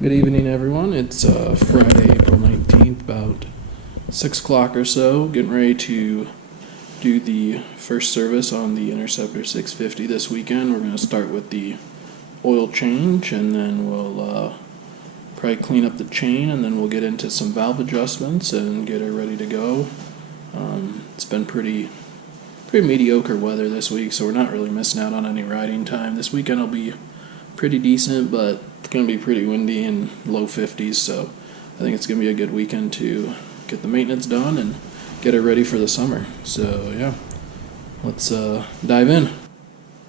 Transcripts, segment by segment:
Good evening, everyone. It's Friday, April 19th, about 6 o'clock or so. Getting ready to do the first service on the Interceptor 650 this weekend. We're going to start with the oil change, and then we'll probably clean up the chain, and then we'll get into some valve adjustments and get it ready to go. It's been pretty mediocre weather this week, so we're not really missing out on any riding time. This weekend will be pretty decent, but it's going to be pretty windy and low 50s, so I think it's going to be a good weekend to get the maintenance done and get it ready for the summer. So yeah, let's dive in.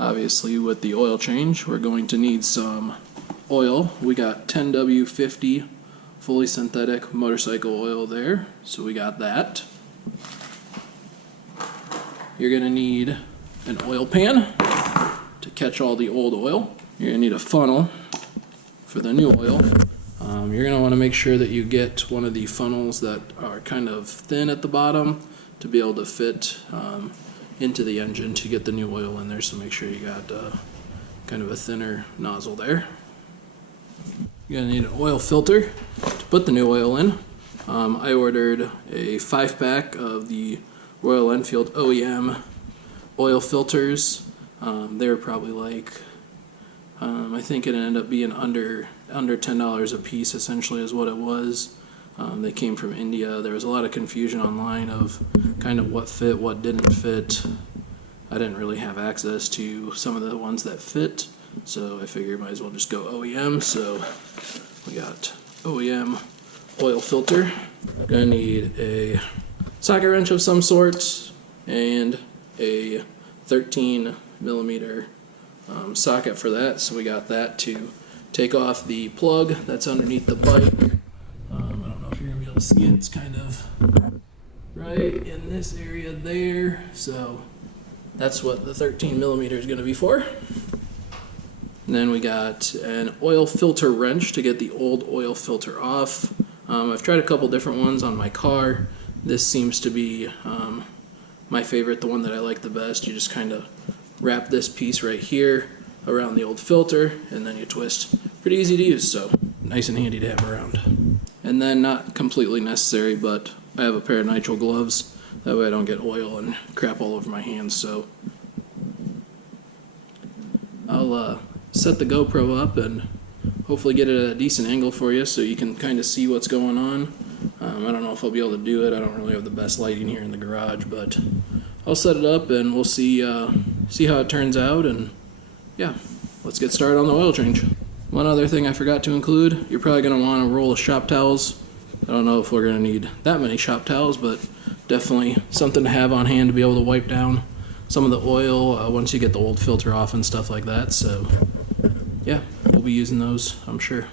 Obviously, with the oil change, we're going to need some oil. We got 10W50 fully synthetic motorcycle oil there, so we got that. You're going to need an oil pan to catch all the old oil. You're going to need a funnel for the new oil. You're going to want to make sure that you get one of the funnels that are kind of thin at the bottom to be able to fit into the engine to get the new oil in there, so make sure you got kind of a thinner nozzle there. You're going to need an oil filter to put the new oil in. I ordered a 5-pack of the Royal Enfield OEM oil filters. They were probably like, I think it ended up being under $10 a piece, essentially, is what it was. They came from India. There was a lot of confusion online of kind of what fit, what didn't fit. I didn't really have access to some of the ones that fit, so I figured might as well just go OEM. So we got OEM oil filter. Gonna need a socket wrench of some sort and a 13 millimeter socket for that, so we got that to take off the plug that's underneath the bike. I don't know if you're gonna be able to see it. It's kind of right in this area there, so that's what the 13 millimeter is going to be for. And then we got an oil filter wrench to get the old oil filter off. I've tried a couple different ones on my car. This seems to be my favorite, the one that I like the best. You just kind of wrap this piece right here around the old filter, and then you twist. Pretty easy to use, so nice and handy to have around. And then, not completely necessary, but I have a pair of nitrile gloves. That way I don't get oil and crap all over my hands. So I'll set the GoPro up and hopefully get it at a decent angle for you so you can kind of see what's going on. I don't know if I'll be able to do it. I don't really have the best lighting here in the garage, but I'll set it up and we'll see how it turns out. And yeah, let's get started on the oil change. One other thing I forgot to include, you're probably going to want a roll of shop towels. I don't know if we're going to need that many shop towels, but definitely something to have on hand to be able to wipe down some of the oil once you get the old filter off and stuff like that. So yeah, we'll be using those, I'm sure.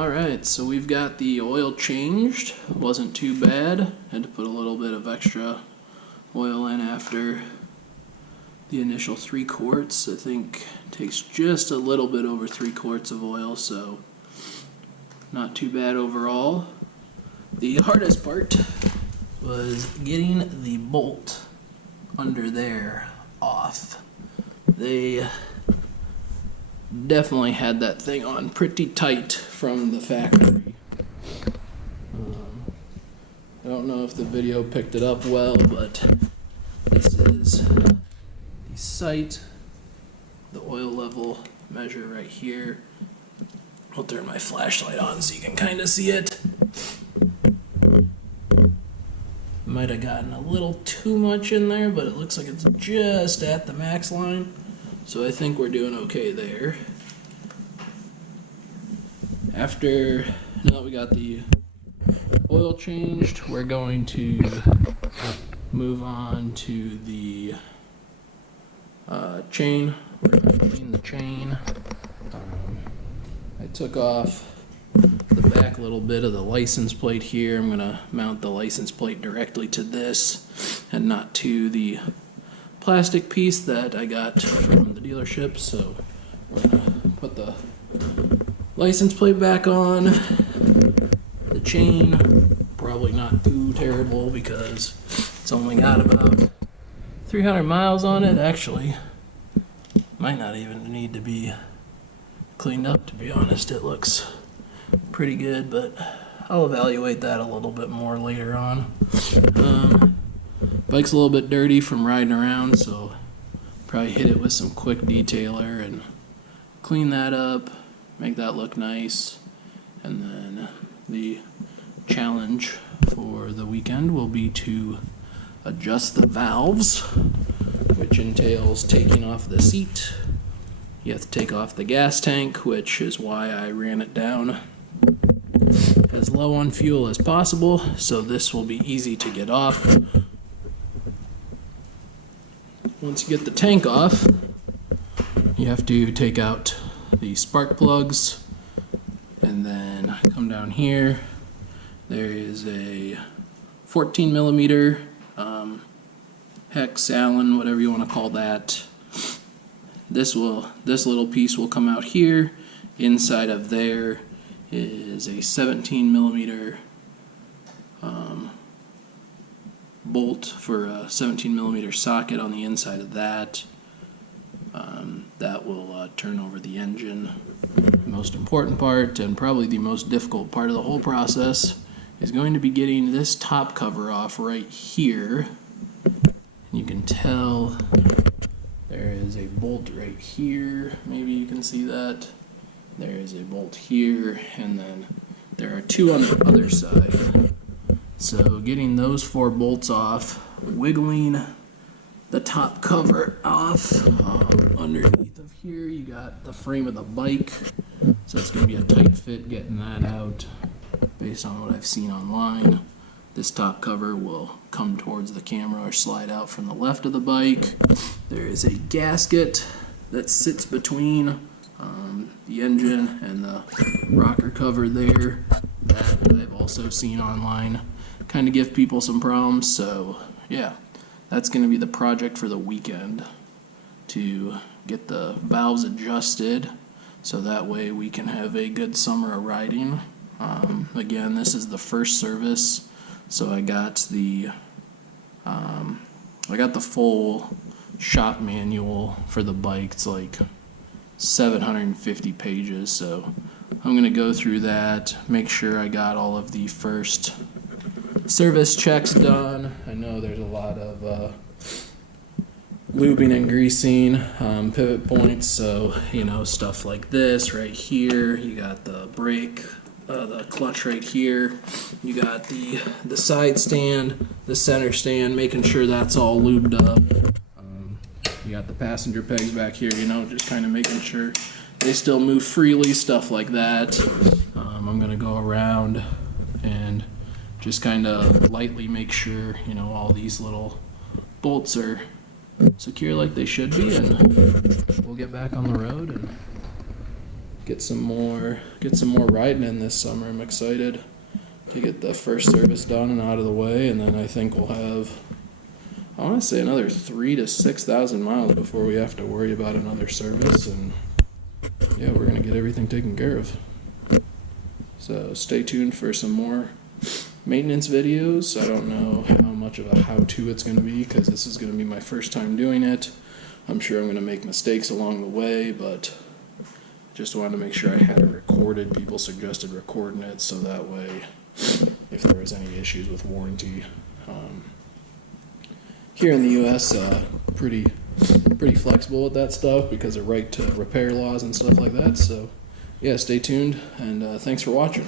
Alright, so we've got the oil changed. Wasn't too bad. Had to put a little bit of extra oil in after the initial 3 quarts. I think it takes just a little bit over 3 quarts of oil, so not too bad overall. The hardest part was getting the bolt under there off. They definitely had that thing on pretty tight from the factory. I don't know if the video picked it up well, but this is the sight, the oil level measure right here. I'll turn my flashlight on so you can kind of see it. Might have gotten a little too much in there, but it looks like it's just at the max line. So I think we're doing okay there. After, now that we got the oil changed, we're going to move on to the chain. We're going to clean the chain. I took off the back little bit of the license plate here. I'm going to mount the license plate directly to this and not to the plastic piece that I got from the dealership. So we're going to put the license plate back on. The chain, probably not too terrible because it's only got about 300 miles on it. Actually, might not even need to be cleaned up, to be honest. It looks pretty good, but I'll evaluate that a little bit more later on. Bike's a little bit dirty from riding around, so probably hit it with some quick detailer and clean that up, make that look nice. And then the challenge for the weekend will be to adjust the valves, which entails taking off the seat. You have to take off the gas tank, which is why I ran it down as low on fuel as possible, so this will be easy to get off. Once you get the tank off, you have to take out the spark plugs and then come down here. There is a 14 millimeter hex, Allen, whatever you want to call that. This little piece will come out here. Inside of there is a 17 millimeter bolt for a 17 millimeter socket on the inside of that. That will turn over the engine. The most important part, and probably the most difficult part of the whole process, is going to be getting this top cover off right here. You can tell there is a bolt right here. Maybe you can see that. There is a bolt here, and then there are 2 on the other side. So getting those 4 bolts off, wiggling the top cover off. Underneath of here you got the frame of the bike, so it's going to be a tight fit getting that out based on what I've seen online. This top cover will come towards the camera or slide out from the left of the bike. There is a gasket that sits between the engine and the rocker cover there that I've also seen online. Kind of give people some problems, so yeah, that's going to be the project for the weekend, to get the valves adjusted so that way we can have a good summer of riding. Again, this is the first service, so I got the full shop manual for the bike. It's like 750 pages, so I'm going to go through that, make sure I got all of the first service checks done. I know there's a lot of lubing and greasing, pivot points, so stuff like this right here. You got the brake, the clutch right here. You got the side stand, the center stand, making sure that's all lubed up. You got the passenger pegs back here, just kind of making sure they still move freely, stuff like that. I'm going to go around and just kind of lightly make sure, all these little bolts are secure like they should be, and we'll get back on the road and get some more riding in this summer. I'm excited to get the first service done and out of the way, and then I think we'll have, I want to say, another 3,000 to 6,000 miles before we have to worry about another service, and yeah, we're gonna get everything taken care of. So stay tuned for some more maintenance videos. I don't know how much of a how-to it's gonna be because this is gonna be my first time doing it. I'm sure I'm gonna make mistakes along the way, but just wanted to make sure I had it recorded. People suggested recording it so that way if there was any issues with warranty. Here in the U.S., pretty flexible with that stuff because of right to repair laws and stuff like that. So yeah, stay tuned, and thanks for watching.